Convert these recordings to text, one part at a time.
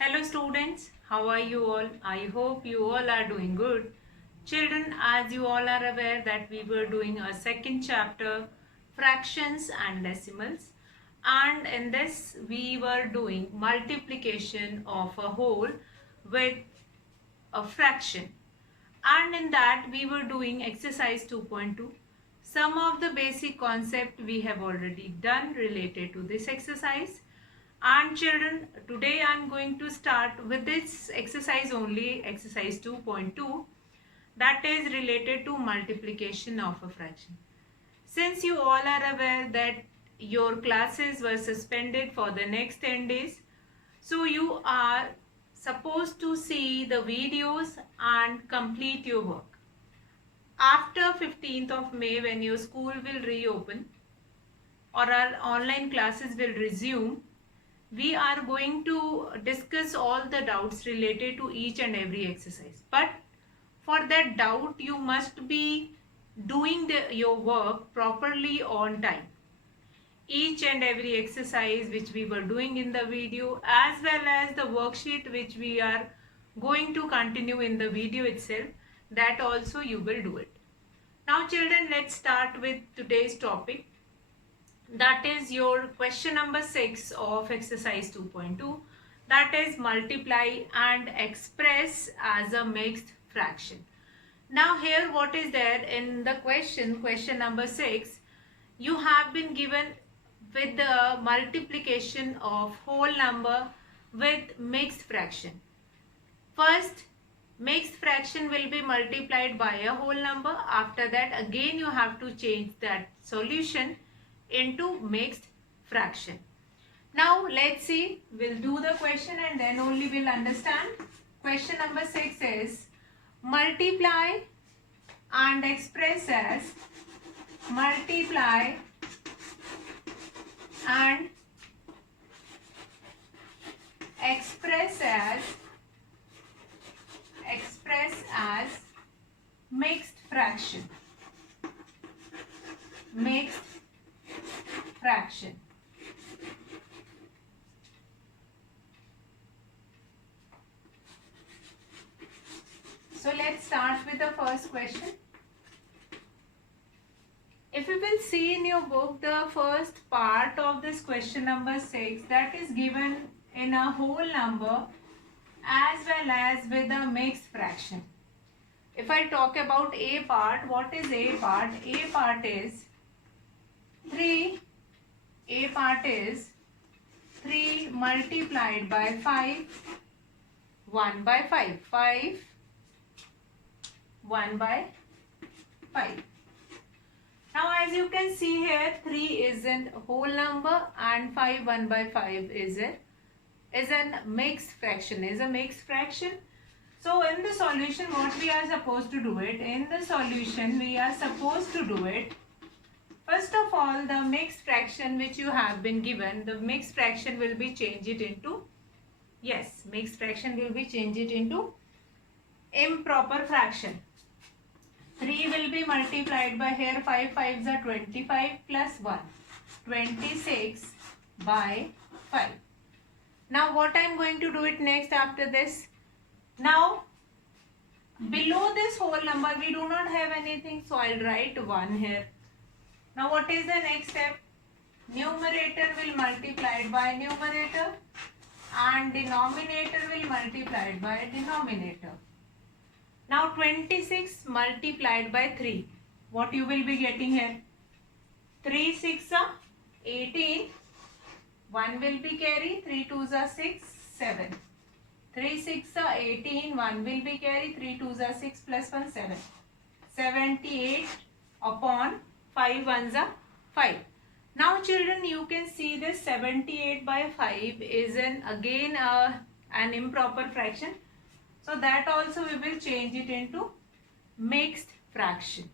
Hello students, how are you all? I hope you all are doing good. Children, as you all are aware that we were doing a second chapter, fractions and decimals, and in this we were doing multiplication of a whole with a fraction, and in that we were doing exercise 2.2. Some of the basic concept we have already done related to this exercise. And children, today I am going to start with this exercise only, exercise 2.2, that is related to multiplication of a fraction. Since you all are aware that your classes were suspended for the next 10 days, so you are supposed to see the videos and complete your work. After 15th of May, when your school will reopen or our online classes will resume, we are going to discuss all the doubts related to each and every exercise. But for that doubt, you must be doing your work properly on time. Each and every exercise which we were doing in the video, as well as the worksheet which we are going to continue in the video itself, that also you will do it. Now children, let's start with today's topic. That is your question number 6 of exercise 2.2, that is multiply and express as a mixed fraction. Now here what is there in the question number 6, you have been given with the multiplication of whole number with mixed fraction. First, mixed fraction will be multiplied by a whole number. After that, again you have to change that solution into mixed fraction. Now let's see, we'll do the question and then only we'll understand. Question number 6 is multiply and express as multiply and express as mixed fraction. Mixed fraction. So let's start with the first question. If you will see in your book, the first part of this question number 6, that is given in a whole number as well as with a mixed fraction. If I talk about A part, what is A part? A part is 3. A part is 3 multiplied by 5, 1 by 5. 5, 1 by 5. Now as you can see here, 3 is a whole number and 5, 1 by 5 is a mixed fraction. So in the solution, what we are supposed to do it? In the solution, we are supposed to do it. First of all, the mixed fraction which you have been given, the mixed fraction will be changed it into, mixed fraction will be changed it into improper fraction. 3 will be multiplied by here 5 5s are 25 plus 1, 26 by 5. Now what I am going to do it next after this. Now below this whole number we do not have anything, so I'll write 1 here. Now what is the next step? Numerator will multiply by numerator and denominator will multiply by denominator. Now 26 multiplied by 3. What you will be getting here? 3 6 are 18. 1 will be carry. 3 2s are 6, 7. 3 6 are 18. 1 will be carry. 3 2s are 6 plus 1, 7. 78 upon 5 1s are 5. Now children, you can see this 78 by 5 is again an improper fraction. So that also we will change it into mixed fraction.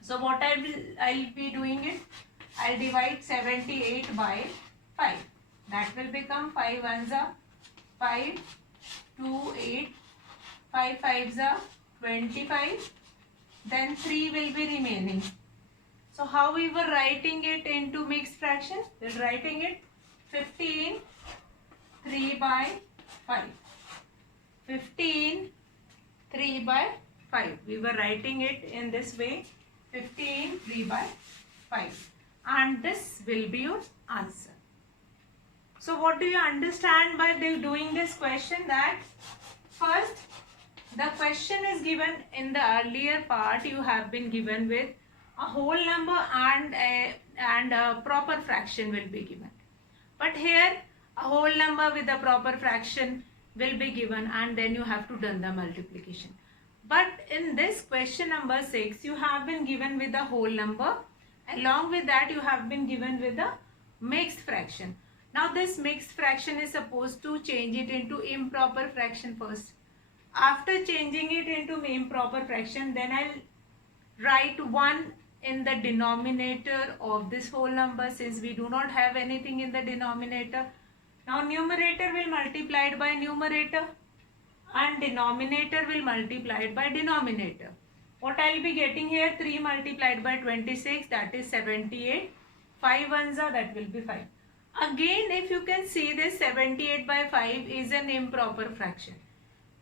So what I'll be doing it, I'll divide 78 by 5. That will become 5 1s are 5, 2 8, 5 5s are 25. Then 3 will be remaining. So how we were writing it into mixed fraction? We're writing it 15, 3 by 5. 15 3 by 5. We were writing it in this way. 15 3 by 5. And this will be your answer. So what do you understand by doing this question? That first, the question is given in the earlier part. You have been given with a whole number and a proper fraction will be given. But here a whole number with a proper fraction will be given, and then you have to done the multiplication. But in this question number 6, you have been given with a whole number. Along with that, you have been given with a mixed fraction. Now this mixed fraction is supposed to change it into improper fraction first. After changing it into improper fraction, then I'll write 1 in the denominator of this whole number, since we do not have anything in the denominator. Now numerator will multiply it by numerator and denominator will multiply it by denominator. What I will be getting here, 3 multiplied by 26, that is 78. 5 ones are, that will be 5. Again, if you can see this, 78 by 5 is an improper fraction,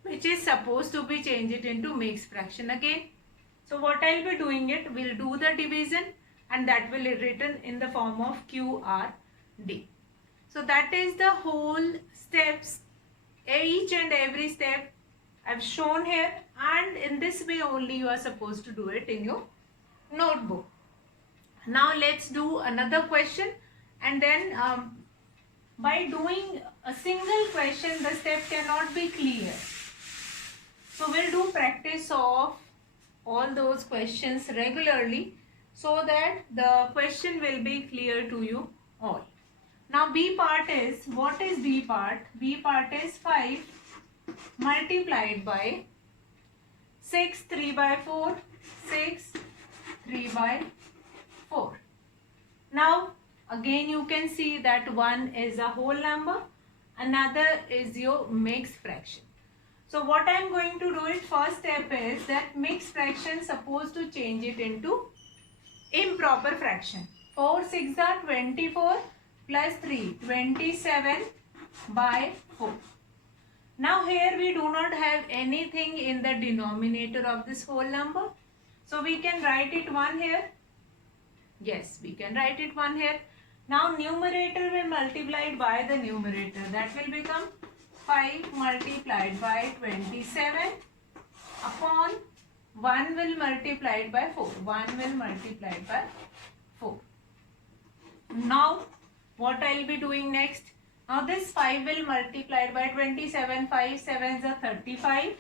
which is supposed to be changed it into mixed fraction again. So what I will be doing it, we'll do the division and that will be written in the form of QRD. So that is the whole steps, each and every step I've shown here, and in this way only you are supposed to do it in your notebook. Now let's do another question, and then by doing a single question the step cannot be clear. So we'll do practice of all those questions regularly so that the question will be clear to you all. Now B part is, what is B part? B part is 5 multiplied by 6 3 by 4, 6 3 by 4. Now again you can see that one is a whole number, another is your mixed fraction. So what I am going to do, it first step is that mixed fraction supposed to change it into improper fraction. 4 6 are 24 plus 3, 27 by 4. Now here we do not have anything in the denominator of this whole number. So we can write it 1 here. Yes, we can write it 1 here. Now numerator will multiply it by the numerator. That will become 5 multiplied by 27 upon 1 will multiply it by 4. 1 will multiply it by 4. Now what I will be doing next? Now this 5 will multiply it by 27. 5 7s are 35.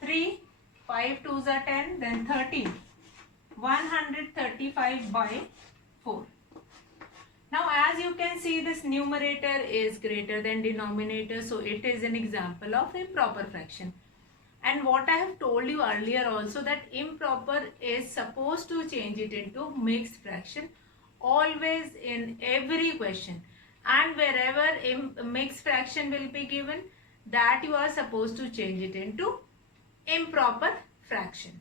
3 5 2s are 10. Then 13. 135 by 4. Now as you can see, this numerator is greater than denominator, so it is an example of improper fraction. And what I have told you earlier also, that improper is supposed to change it into mixed fraction always in every question, and wherever mixed fraction will be given, that you are supposed to change it into improper fraction.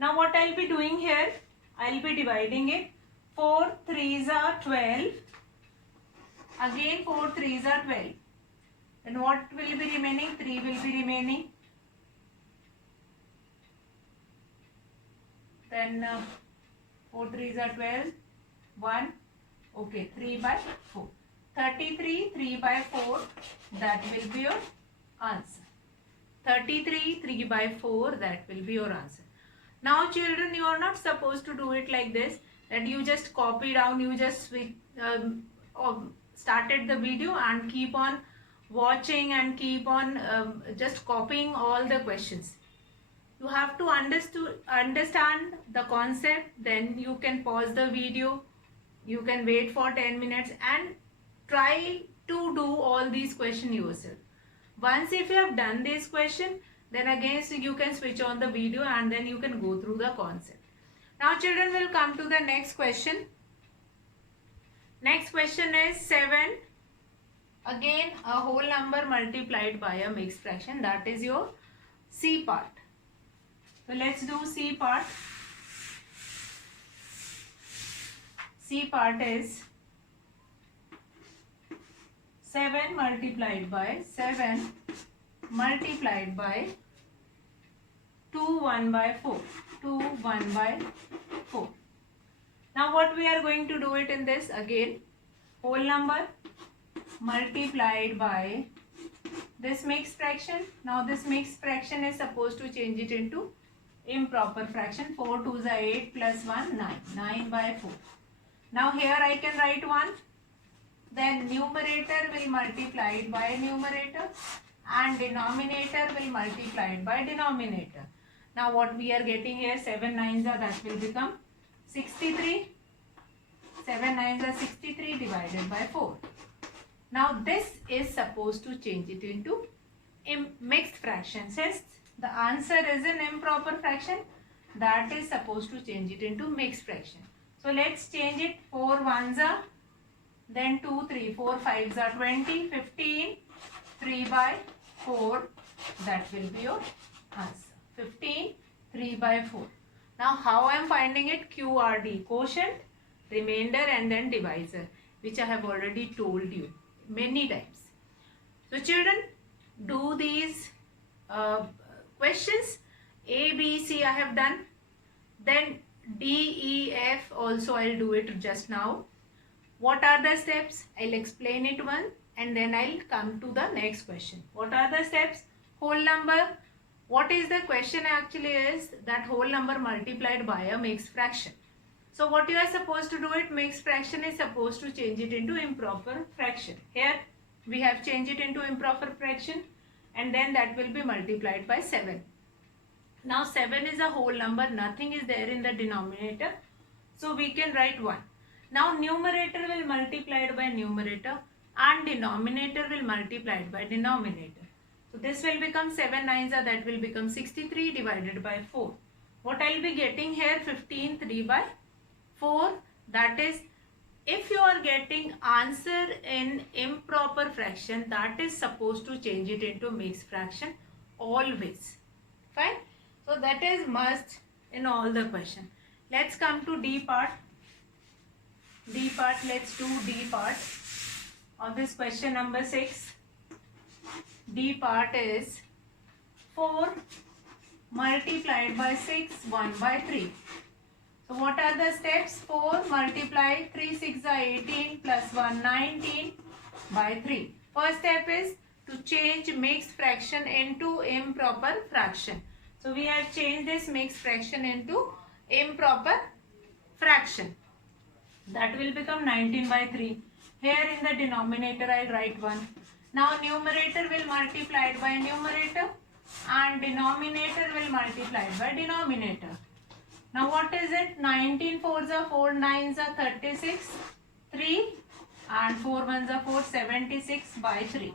Now what I will be doing here, I will be dividing it. 4 3s are 12. Again 4 3s are 12. And what will be remaining? 3 will be remaining. Then 4 3s are 12. 1. Okay, 3 by 4. 33 3 by 4. That will be your answer. 33 3 by 4. That will be your answer. Now children, you are not supposed to do it like this, that you just copy down, you just started the video and keep on watching and keep on just copying all the questions. You have to understand the concept, then you can pause the video, you can wait for 10 minutes and try to do all these questions yourself. Once if you have done this question, then again so you can switch on the video and then you can go through the concept. Now children, will come to the next question. Next question is 7. Again a whole number multiplied by a mixed fraction. That is your C part. So let's do C part. C part is 7 multiplied by 7 multiplied by 2 1 by 4. 2 1 by 4. Now what we are going to do it in this again, whole number multiplied by this mixed fraction. Now this mixed fraction is supposed to change it into improper fraction. 4 2s are 8 plus 1 9. 9 by 4. Now here I can write 1. Then numerator will multiply it by numerator and denominator will multiply it by denominator. Now what we are getting here, 7 9s are, that will become 63. 7 9s are 63 divided by 4. Now this is supposed to change it into mixed fraction. Since the answer is an improper fraction, that is supposed to change it into mixed fraction. So let's change it. 4 1s are, then 2 3 4 5s are 20, 15, 3 by 4, that will be your answer. 15, 3 by 4. Now how I am finding it? QRD, quotient, remainder and then divisor, which I have already told you many times. So children, do these questions. A, B, C I have done. Then D, E, F also I will do it just now. What are the steps? I'll explain it one and then I'll come to the next question. What are the steps? Whole number. What is the question actually is that whole number multiplied by a mixed fraction. So what you are supposed to do it, mixed fraction is supposed to change it into improper fraction. Here we have changed it into improper fraction and then that will be multiplied by 7. Now 7 is a whole number, nothing is there in the denominator. So we can write 1. Now numerator will multiplied by numerator and denominator will multiplied by denominator. So this will become 7 9s are, that will become 63 divided by 4. What I will be getting here, 15 3 by 4. That is, if you are getting answer in improper fraction, that is supposed to change it into mixed fraction always. Fine. So that is must in all the question. Let's come to D part. D part, let's do D part of this question number 6. D part is 4 multiplied by 6, 1 by 3. So what are the steps? 4 multiply 3 6 are 18 plus 1 19 by 3. First step is to change mixed fraction into improper fraction. So we have changed this mixed fraction into improper fraction. That will become 19 by 3. Here in the denominator I will write 1. Now numerator will multiply it by numerator and denominator will multiply it by denominator. Now what is it? 19 4s are 4 9s are 36, 3 and 4 1s are 4, 76 by 3.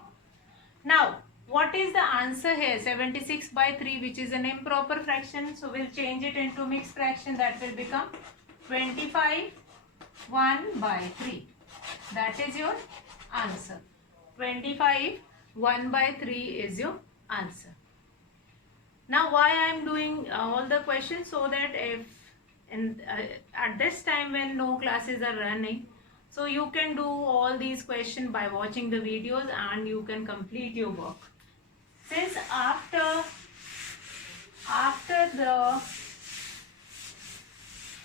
Now what is the answer here? 76 by 3, which is an improper fraction. So we'll change it into mixed fraction. That will become 25 1 by 3. That is your answer. 25 1 by 3 is your answer. Now why I am doing all the questions, so that if at this time when no classes are running, so you can do all these questions by watching the videos and you can complete your work. Since after the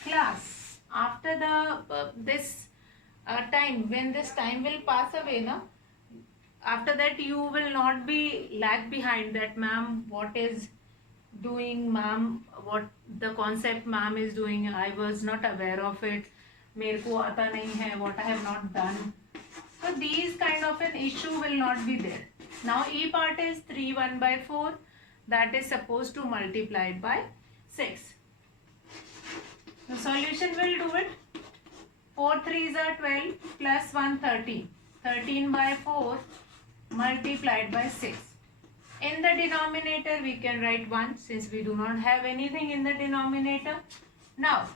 class, after the this time, when this time will pass away, na, after that you will not be lag behind that ma'am what is doing, ma'am what the concept ma'am is doing, I was not aware of it, मेरे को आता नहीं है, what I have not done. So these kind of an issue will not be there. Now E part is 3 1 by 4, that is supposed to multiply it by 6. The solution will do it. 4 3s are 12 plus 1 13. 13 by 4 multiplied by 6. In the denominator we can write 1 since we do not have anything in the denominator. Now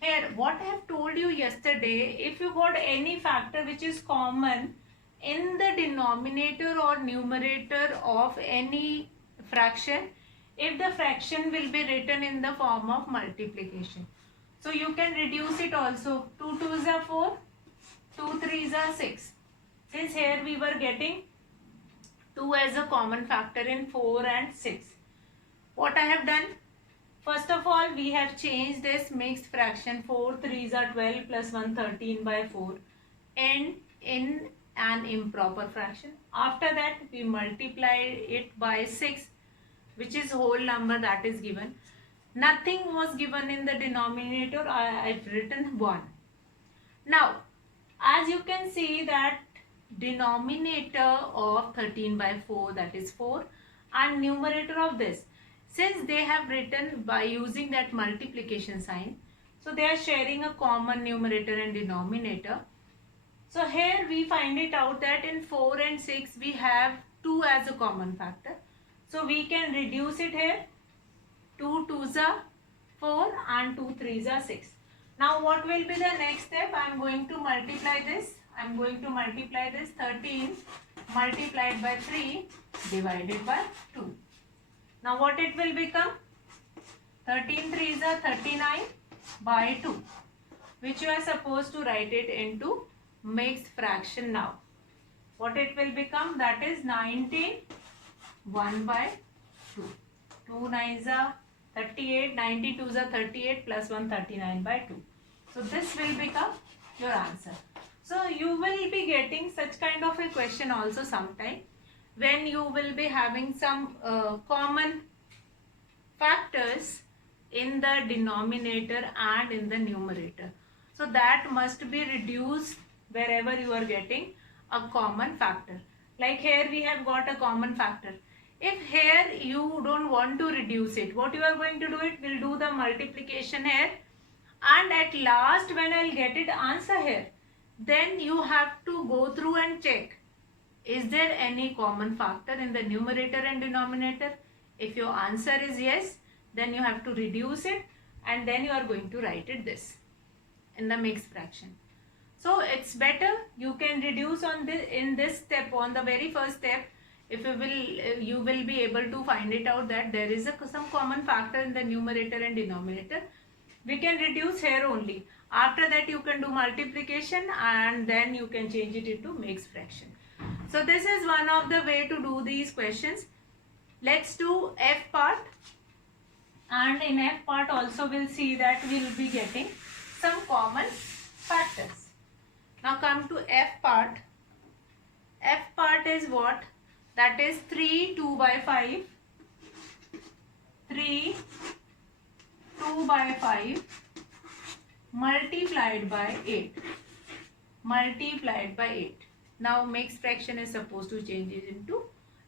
here what I have told you yesterday, if you got any factor which is common in the denominator or numerator of any fraction, if the fraction will be written in the form of multiplication, so you can reduce it also. 2 2s are 4, 2 3s are 6. Since here we were getting 2 as a common factor in 4 and 6. What I have done? First of all, we have changed this mixed fraction 4 3s are 12 plus 1 13 by 4 and in an improper fraction. After that, we multiply it by 6, which is whole number that is given. Nothing was given in the denominator. I've written 1. Now, as you can see that denominator of 13 by 4, that is 4, and numerator of this, since they have written by using that multiplication sign, so they are sharing a common numerator and denominator. So here we find it out that in 4 and 6 we have 2 as a common factor. So we can reduce it here. 2 2s are 4 and 2 3s are 6. Now what will be the next step? I am going to multiply this. I am going to multiply this 13 multiplied by 3 divided by 2. Now what it will become? 13 3s are 39 by 2, which you are supposed to write it into mixed fraction now. What it will become? That is 19 1 by 2. 2 9s are 38, 92s are 38 plus 1 39 by 2. So this will become your answer. So you will be getting such kind of a question also sometime when you will be having some common factors in the denominator and in the numerator. So that must be reduced wherever you are getting a common factor. Like here we have got a common factor. If here you don't want to reduce it, what you are going to do it? We'll do the multiplication here, and at last when I'll get it answer here, then you have to go through and check, is there any common factor in the numerator and denominator? If your answer is yes, then you have to reduce it and then you are going to write it this in the mixed fraction. So it's better you can reduce on this in this step, on the very first step. If you will be able to find it out that there is some common factor in the numerator and denominator, we can reduce here only. After that you can do multiplication and then you can change it into mixed fraction. So this is one of the way to do these questions. Let's do F part, and in F part also we'll see that we'll be getting some common factors. Now come to F part. F part is what? That is 3 2 by 5, 3 2 by 5 multiplied by 8, multiplied by 8. Now mixed fraction is supposed to change it into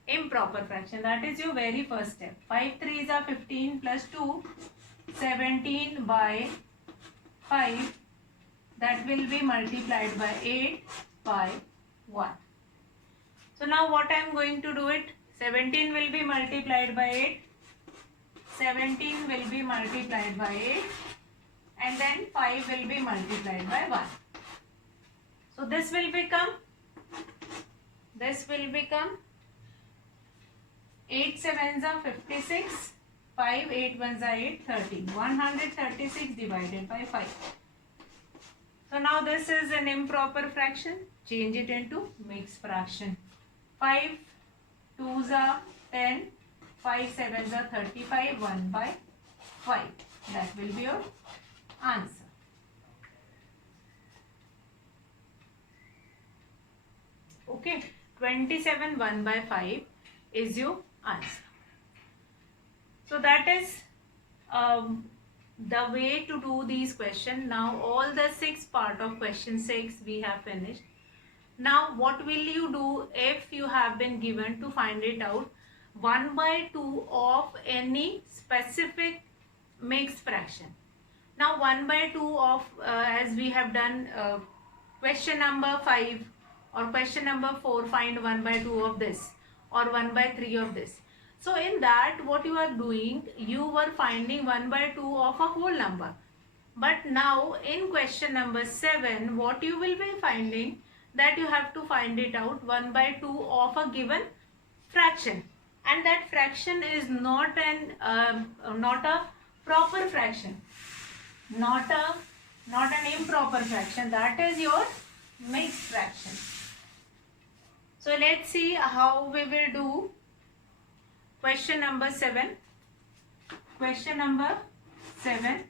improper fraction. That is your very first step. 5 3s are 15 plus 2, 17 by 5, that will be multiplied by 8 by 1. So now what I am going to do it? 17 will be multiplied by 8, 17 will be multiplied by 8, and then 5 will be multiplied by 1. So this will become 8 7s are 56, 5 8 1s are 8, 13. 136 divided by 5. So now this is an improper fraction. Change it into mixed fraction. 5 2s are 10, 5 7s are 35, 1 by 5. That will be your answer. Okay, 27 1 by 5 is your answer. So that is the way to do these questions. Now all the 6 part of question 6 we have finished. Now what will you do if you have been given to find it out 1 by 2 of any specific mixed fraction? Now 1 by 2 of as we have done question number 5 or question number 4, find 1 by 2 of this or 1 by 3 of this. So in that what you are doing, you were finding 1 by 2 of a whole number. But now in question number 7, what you will be finding, that you have to find it out 1 by 2 of a given fraction, and that fraction is not a proper fraction, not an improper fraction. That is your mixed fraction. So let's see how we will do question number 7. Question number 7.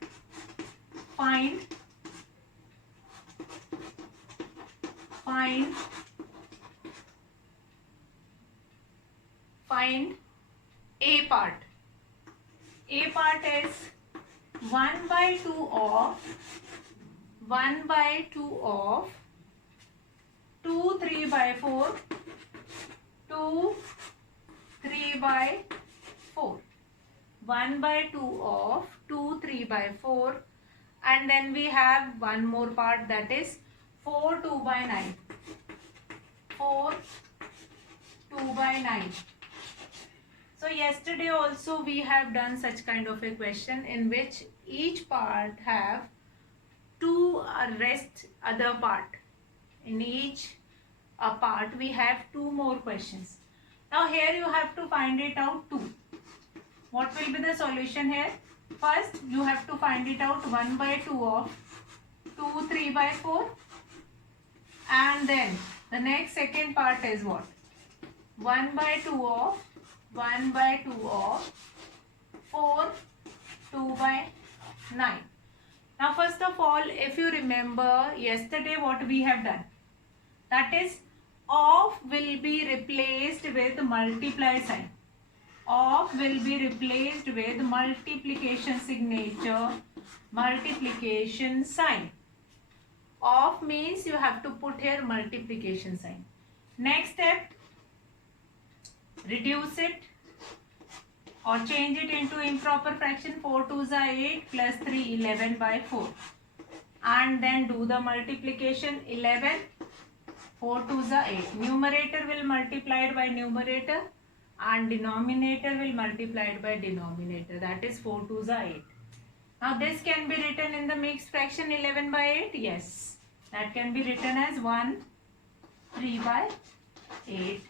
Find A part. A part is 1 by 2 of 2 3 by 4 2 3 by 4. 1 by 2 of 2 3 by 4, and then we have one more part, that is 4 2 by 9. 4 2 by 9. So yesterday also we have done such kind of a question in which each part have two rest other part. In each part we have two more questions. Now here you have to find it out too. What will be the solution here? First you have to find it out 1 by 2 of 2 3 by 4, and then the next second part is what? 1 by 2 of 4 2 by 9. Now first of all, if you remember yesterday what we have done, that is of will be replaced with multiply sign. Of will be replaced with multiplication signature, multiplication sign. Of means you have to put here multiplication sign. Next step, reduce it or change it into improper fraction. 4 2s are 8 plus 3 11 by 4, and then do the multiplication. 11 4 2s are 8. Numerator will multiply it by numerator and denominator will multiply it by denominator, that is 4 2s are 8. Now this can be written in the mixed fraction 11 by 8. Yes, that can be written as 1 3 by 8,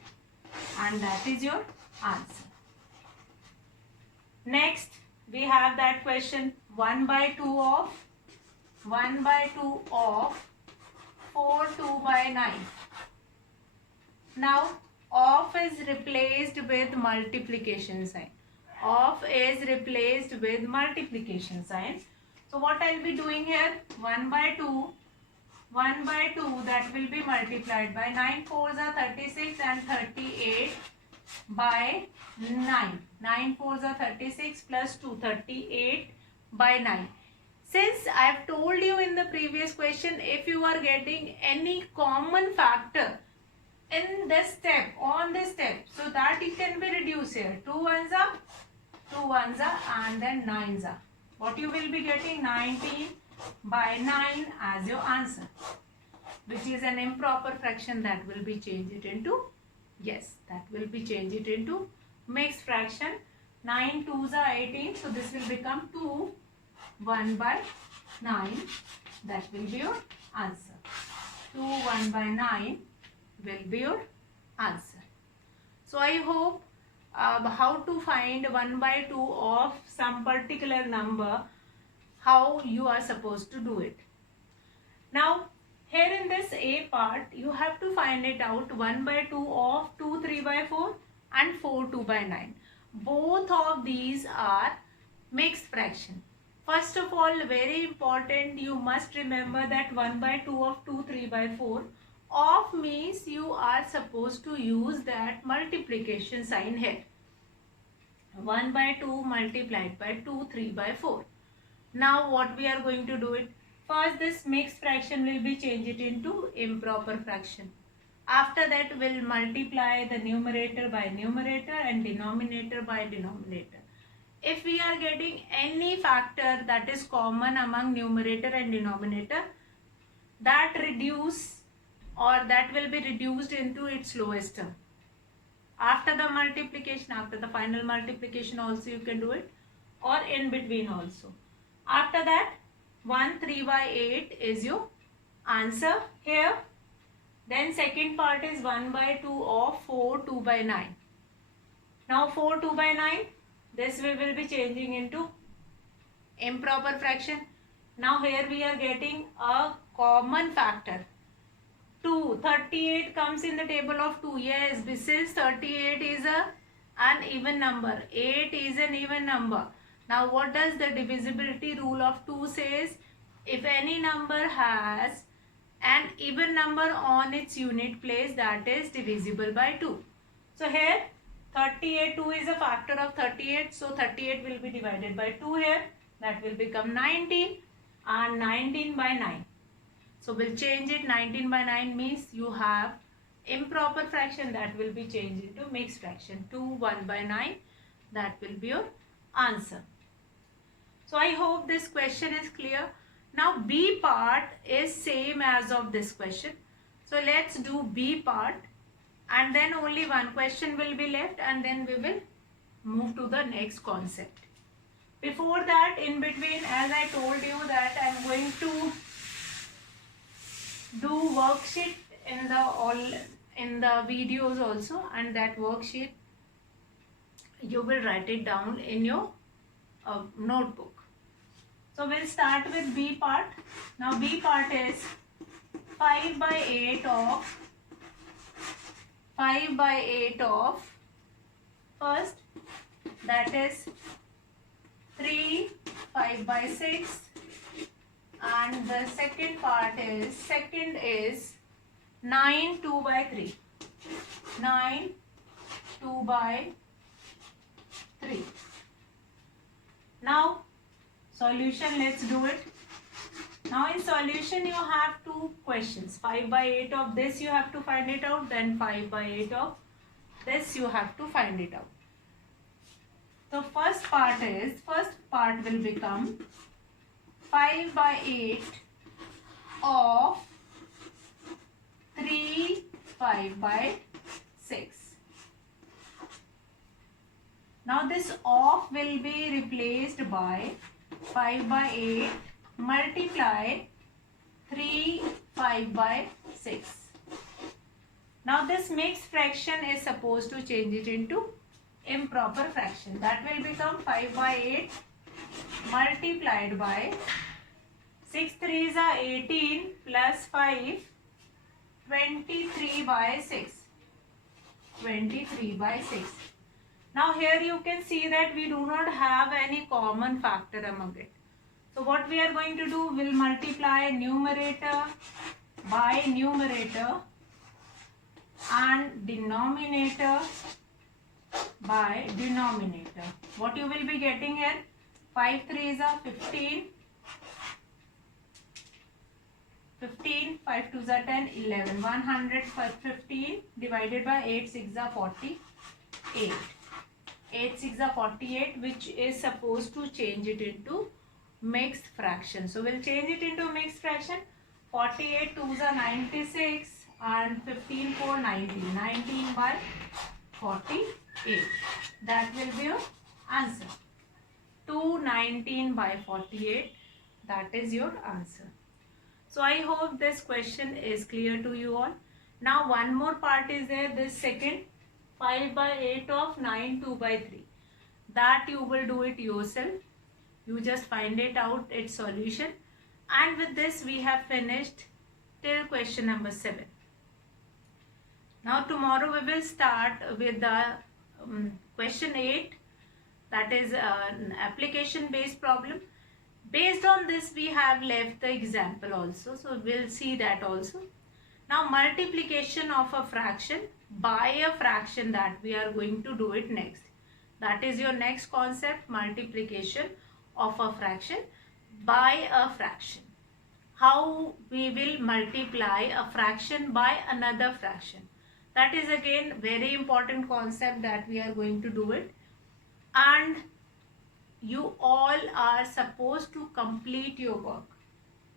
and that is your answer. Next we have that question 1 by 2 of 4 2 by 9. Now of is replaced with multiplication sign. Of is replaced with multiplication sign. So what I'll be doing here, 1 by 2 that will be multiplied by 9 4s are 36 and 38 by 9. 9 4s are 36 plus 2 38 by 9. Since I have told you in the previous question, if you are getting any common factor in this step, on this step, so that it can be reduced here. 2 1s are and then 9s are. What you will be getting? 19 by 9 as your answer, which is an improper fraction. That will be changed it into, yes, that will be changed it into mixed fraction. 9 2s are 18, so this will become 2 1 by 9. That will be your answer. 2 1 by 9 will be your answer. So I hope how to find 1 by 2 of some particular number, how you are supposed to do it. Now here in this A part you have to find it out 1 by 2 of 2 3 by 4 and 4 2 by 9. Both of these are mixed fraction. First of all, very important, you must remember that 1 by 2 of 2 3 by 4, of means you are supposed to use that multiplication sign here. 1 by 2 multiplied by 2 3 by 4. Now what we are going to do it? First this mixed fraction will be changed into improper fraction. After that we'll multiply the numerator by numerator and denominator by denominator. If we are getting any factor that is common among numerator and denominator, that reduce or that will be reduced into its lowest term. After the multiplication, after the final multiplication also you can do it, or in between also. After that 1 3 by 8 is your answer here. Then second part is 1 by 2 of 4 2 by 9. Now 4 2 by 9, this we will be changing into improper fraction. Now here we are getting a common factor. 2. 38 comes in the table of 2. Yes, this is 38 is an even number. 8 is an even number. Now what does the divisibility rule of 2 says? If any number has an even number on its unit place, that is divisible by 2. So here 38, 2 is a factor of 38. So 38 will be divided by 2 here. That will become 19 and 19 by 9. So we'll change it. 19 by 9 means you have improper fraction, that will be changed into mixed fraction. 2 1 by 9, that will be your answer. So I hope this question is clear. Now B part is same as of this question. So let's do B part, and then only one question will be left, and then we will move to the next concept. Before that, in between, as I told you that I am going to do worksheet in the videos also, and that worksheet you will write it down in your notebook. So we'll start with B part. Now B part is 5 by 8 of first, that is 3 5 by 6, and the second is 9 2 by 3. 9 2 by 3. Now solution, let's do it. Now in solution you have two questions. 5 by 8 of this you have to find it out, then 5 by 8 of this you have to find it out. So first part will become 5 by 8 of 3 5 by 6. Now this of will be replaced by 5 by 8 multiply 3 5 by 6. Now this mixed fraction is supposed to change it into improper fraction. That will become 5 by 8 multiplied by 6 3s are 18 plus 5, 23 by 6. 23 by 6. Now here you can see that we do not have any common factor among it. So what we are going to do, we'll multiply numerator by numerator and denominator by denominator. What you will be getting here, 5 3s are 15, 15, 5 2s are 10, 11, 115 divided by 8 6 are 48. 8 6 are 48, which is supposed to change it into mixed fraction. So we'll change it into mixed fraction. 48 2s are 96 and 15 4 19. 19 by 48. That will be your answer. 219 by 48. That is your answer. So I hope this question is clear to you all. Now one more part is there, this second, 5 by 8 of 9 2 by 3. That you will do it yourself. You just find it out, its solution. And with this we have finished till question number 7. Now tomorrow we will start with the question 8. That is an application based problem. Based on this we have left the example also. So we'll see that also. Now multiplication of a fraction by a fraction, that we are going to do it next. That is your next concept, multiplication of a fraction by a fraction. How we will multiply a fraction by another fraction. That is again very important concept that we are going to do it. And you all are supposed to complete your work.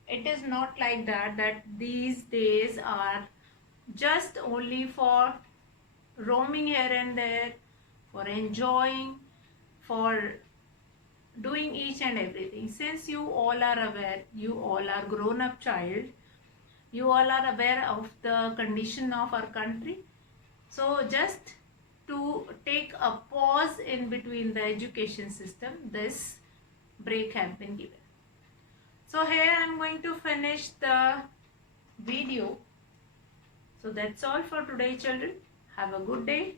It is not like that these days are just only for roaming here and there, for enjoying, for doing each and everything. Since you all are aware, you all are grown up child, you all are aware of the condition of our country. So just to take a pause in between the education system, this break has been given. So here I am going to finish the video. So that's all for today, children. Have a good day.